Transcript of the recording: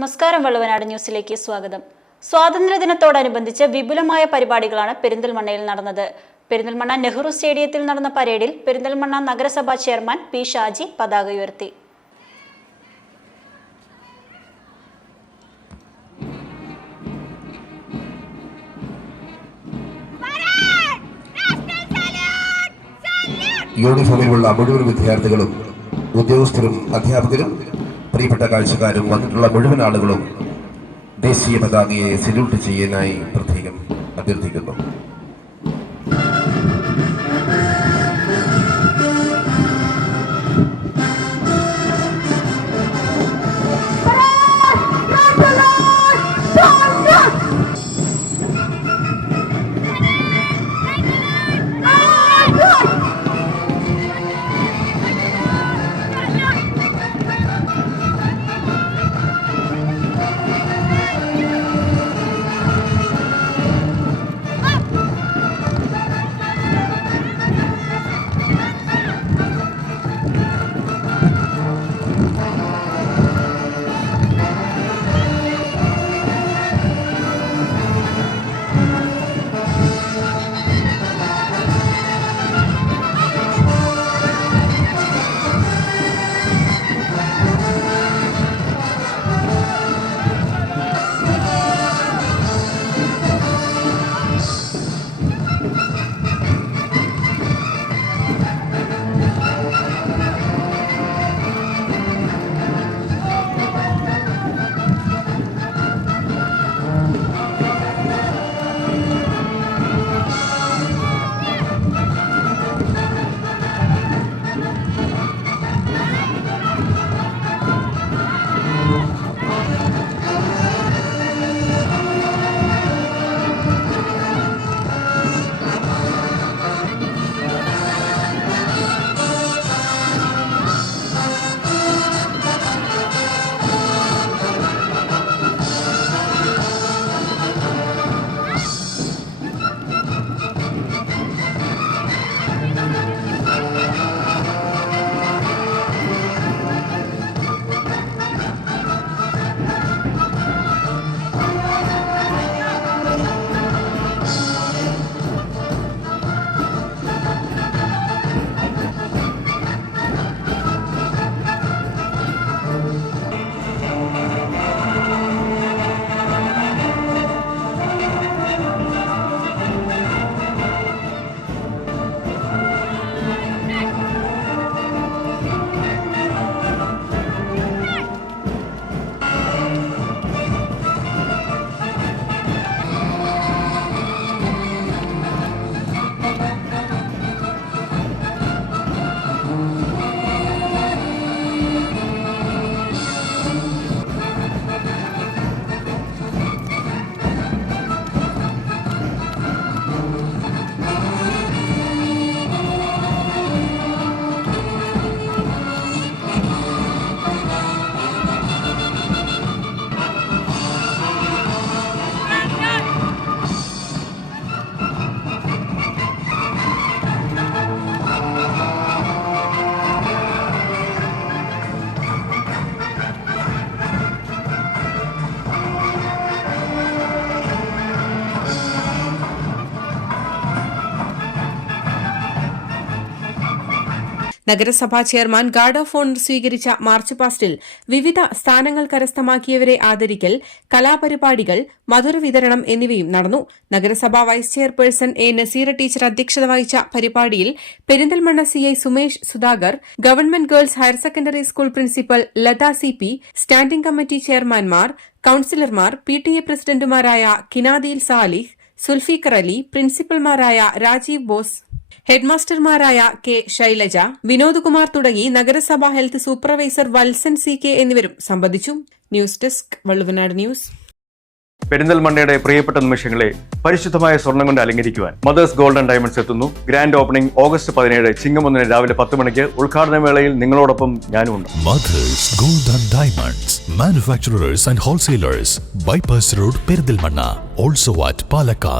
നമസ്കാരം, വള്ളുവനാട് ന്യൂസിലേക്ക് സ്വാഗതം. സ്വാതന്ത്ര്യദിനത്തോടനുബന്ധിച്ച് വിപുലമായ പരിപാടികളാണ് പെരിന്തൽമണ്ണയിൽ നടന്നത്. പെരിന്തൽമണ്ണ നെഹ്റു സ്റ്റേഡിയത്തിൽ നടന്ന പരേഡിൽ പെരിന്തൽമണ്ണ നഗരസഭാ ചെയർമാൻ പി ഷാജി പതാക ഉയർത്തി. യൂണിഫോമിലുള്ള മുഴുവൻ വിദ്യാർത്ഥികളും ഉദ്യോഗസ്ഥരും അധ്യാപകരും പ്രിയപ്പെട്ട കാഴ്ചക്കാരും വന്നിട്ടുള്ള മുഴുവൻ ആളുകളും ദേശീയ പതാകയെ സല്യൂട്ട് ചെയ്യാനായി പ്രത്യേകം അഭ്യർത്ഥിക്കുന്നു. നഗരസഭാ ചെയർമാൻ ഗാർഡ് ഓഫ് ഓണർ സ്വീകരിച്ച മാർച്ച് പാസ്റ്റിൽ വിവിധ സ്ഥാനങ്ങൾ കരസ്ഥമാക്കിയവരെ ആദരിക്കൽ, കലാപരിപാടികൾ, മധുര വിതരണം എന്നിവയും നടന്നു. നഗരസഭാ vice chairperson A Naseera teacher അധ്യക്ഷത വഹിച്ച പരിപാടിയിൽ Perinthalmanna CI Sumesh Sudhakar, government girls higher secondary school principal Latha CP, standing committee ചെയർമാൻമാർ, കൌൺസിലർമാർ, PTA പ്രസിഡന്റുമാരായ കിനാദിൽ സാലിഹ്, സുൽഫീഖർ അലി, പ്രിൻസിപ്പൽമാരായ രാജീവ് ബോസ്, ഹെഡ്മാസ്റ്റർമാരായ കെ ശൈലജ, വിനോദ് കുമാർ തുടങ്ങി നഗരസഭാ ഹെൽത്ത് സൂപ്പർവൈസർ വത്സൻ CK എന്നിവരും സംബന്ധിച്ചു. News desk, Valluvanad news. പെരിന്തൽമണ്ണയുടെ പ്രിയപ്പെട്ട നിമിഷങ്ങളെ പരിശുദ്ധമായ സ്വർണ്ണം കൊണ്ട് അലങ്കരിക്കുവാൻ മദേഴ്സ് ഗോൾഡ് ആൻഡ് ഡയമണ്ട്സ് എത്തുന്നു. ഗ്രാൻഡ് ഓപ്പണിംഗ് ഓഗസ്റ്റ് 17, ചിങ്ങം 1 രാവിലെ 10 മണിക്ക്. ഉദ്ഘാടന വേളയിൽ നിങ്ങളോടൊപ്പം ഞാനുമുണ്ട്. Mother's gold and diamonds, manufacturers and wholesalers, bypass road, Perinthalmanna. Also at Palakkad.